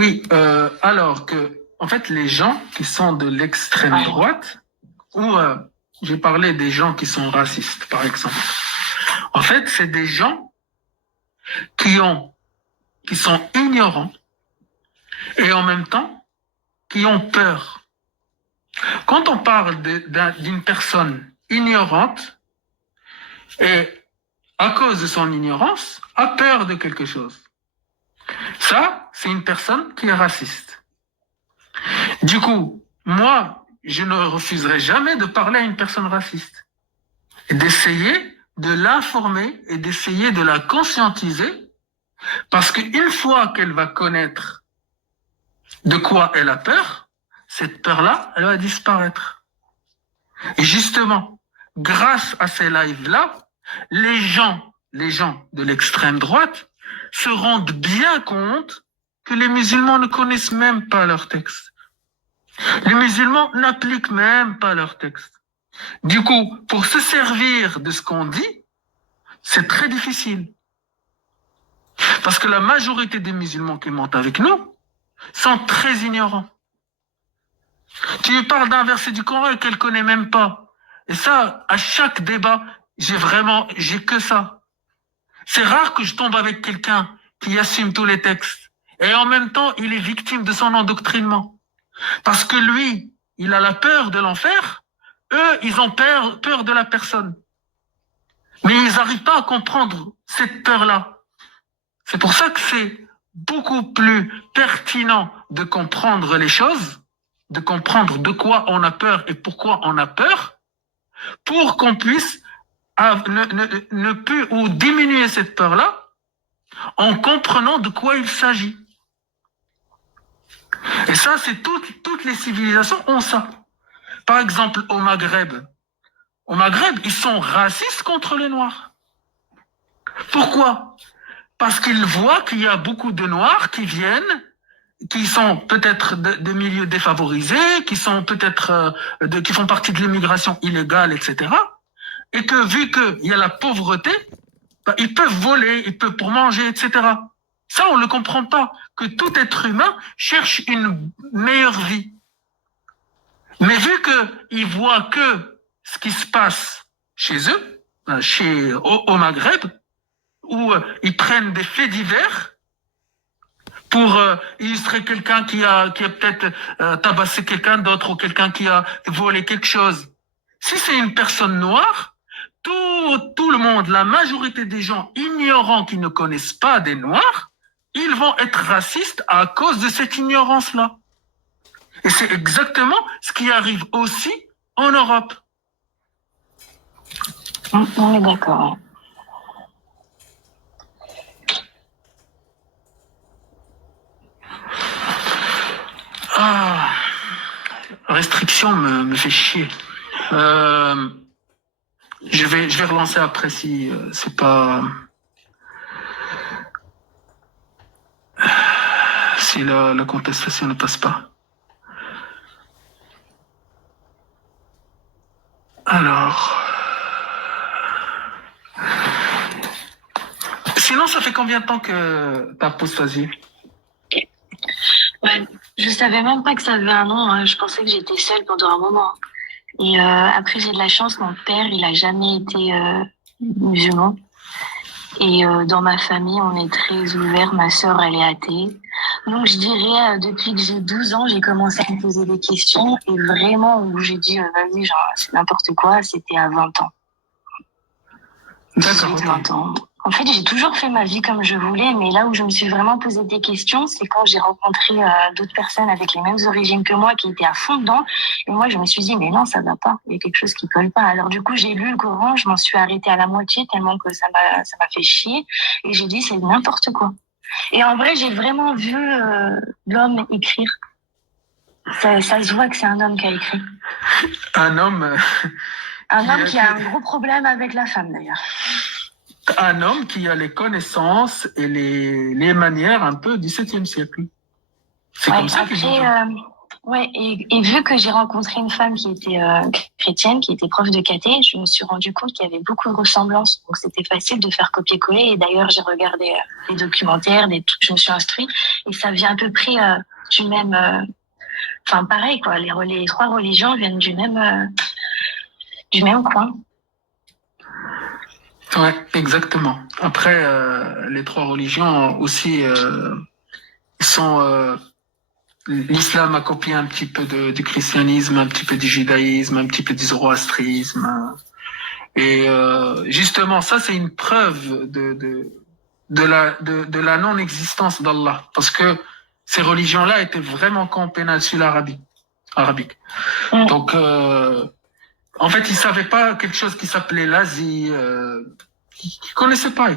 Oui, alors que, en fait, les gens qui sont de l'extrême droite, ou j'ai parlé des gens qui sont racistes, par exemple. En fait, c'est des gens qui ont, qui sont ignorants et en même temps qui ont peur. Quand on parle d'une personne ignorante et à cause de son ignorance a peur de quelque chose, ça, c'est une personne qui est raciste. Du coup, moi, je ne refuserai jamais de parler à une personne raciste et d'essayer de l'informer et d'essayer de la conscientiser, parce qu'une fois qu'elle va connaître de quoi elle a peur, cette peur-là, elle va disparaître. Et justement, grâce à ces lives-là, les gens de l'extrême droite se rendent bien compte que les musulmans ne connaissent même pas leur texte. Les musulmans n'appliquent même pas leur texte. Du coup, pour se servir de ce qu'on dit, c'est très difficile. Parce que la majorité des musulmans qui montent avec nous sont très ignorants. Tu lui parles d'un verset du Coran qu'elle ne connaît même pas. Et ça, à chaque débat, j'ai que ça. C'est rare que je tombe avec quelqu'un qui assume tous les textes. Et en même temps, il est victime de son endoctrinement. Parce que lui, il a la peur de l'enfer. Eux, ils ont peur de la personne. Mais ils n'arrivent pas à comprendre cette peur-là. C'est pour ça que c'est beaucoup plus pertinent de comprendre les choses, de comprendre de quoi on a peur et pourquoi on a peur, pour qu'on puisse ne plus ou diminuer cette peur-là en comprenant de quoi il s'agit. Et ça, c'est toutes les civilisations ont ça. Par exemple, au Maghreb, ils sont racistes contre les Noirs. Pourquoi? Parce qu'ils voient qu'il y a beaucoup de Noirs qui viennent, qui sont peut-être de milieux défavorisés, qui sont peut-être qui font partie de l'immigration illégale, etc. Et que vu qu'il y a la pauvreté, bah, ils peuvent voler, ils peuvent pour manger, etc. Ça, on ne le comprend pas, que tout être humain cherche une meilleure vie. Mais vu qu'ils voient que ce qui se passe chez eux, au Maghreb, où ils prennent des faits divers pour illustrer quelqu'un qui a peut-être tabassé quelqu'un d'autre ou quelqu'un qui a volé quelque chose. Si c'est une personne noire, tout le monde, la majorité des gens ignorants qui ne connaissent pas des noirs, ils vont être racistes à cause de cette ignorance-là. Et c'est exactement ce qui arrive aussi en Europe. On est d'accord. Ah, restriction me fait chier. Je vais relancer après si c'est pas... Si la contestation ne passe pas. Alors... Sinon, ça fait combien de temps que tu as apostasié? Ouais, je savais même pas que ça avait un nom. Hein. Je pensais que j'étais seule pendant un moment. Et après, j'ai de la chance. Mon père, il a jamais été musulman. Et dans ma famille, on est très ouvert. Ma sœur, elle est athée. Donc, je dirais, depuis que j'ai 12 ans, j'ai commencé à me poser des questions. Et vraiment, où j'ai dit, vas-y, genre, c'est n'importe quoi, c'était à 20 ans. D'accord. 20 ans. En fait, j'ai toujours fait ma vie comme je voulais, mais là où je me suis vraiment posé des questions, c'est quand j'ai rencontré d'autres personnes avec les mêmes origines que moi qui étaient à fond dedans. Et moi, je me suis dit, mais non, ça va pas. Il y a quelque chose qui colle pas. Alors du coup, j'ai lu le Coran, je m'en suis arrêtée à la moitié tellement que ça m'a fait chier. Et j'ai dit, c'est n'importe quoi. Et en vrai, j'ai vraiment vu l'homme écrire. Ça se voit que c'est un homme qui a écrit. Un homme... Un homme qui a un gros problème avec la femme, d'ailleurs. Un homme qui a les connaissances et les manières un peu du 7e siècle. C'est comme ça qu'ils ont Ouais, et vu que j'ai rencontré une femme qui était chrétienne, qui était prof de caté, je me suis rendu compte qu'il y avait beaucoup de ressemblances. Donc c'était facile de faire copier-coller. Et d'ailleurs, j'ai regardé des documentaires, je me suis instruite, et ça vient à peu près du même. Enfin, pareil, quoi. Les trois religions viennent du même coin. Ouais, exactement. Après, les trois religions aussi sont. L'islam a copié un petit peu du christianisme, un petit peu du judaïsme, un petit peu du zoroastrisme. Et justement, ça, c'est une preuve de la non-existence d'Allah. Parce que ces religions-là étaient vraiment qu'en péninsule arabique. Donc, en fait, ils ne savaient pas quelque chose qui s'appelait l'Asie. Ils ne connaissaient pas.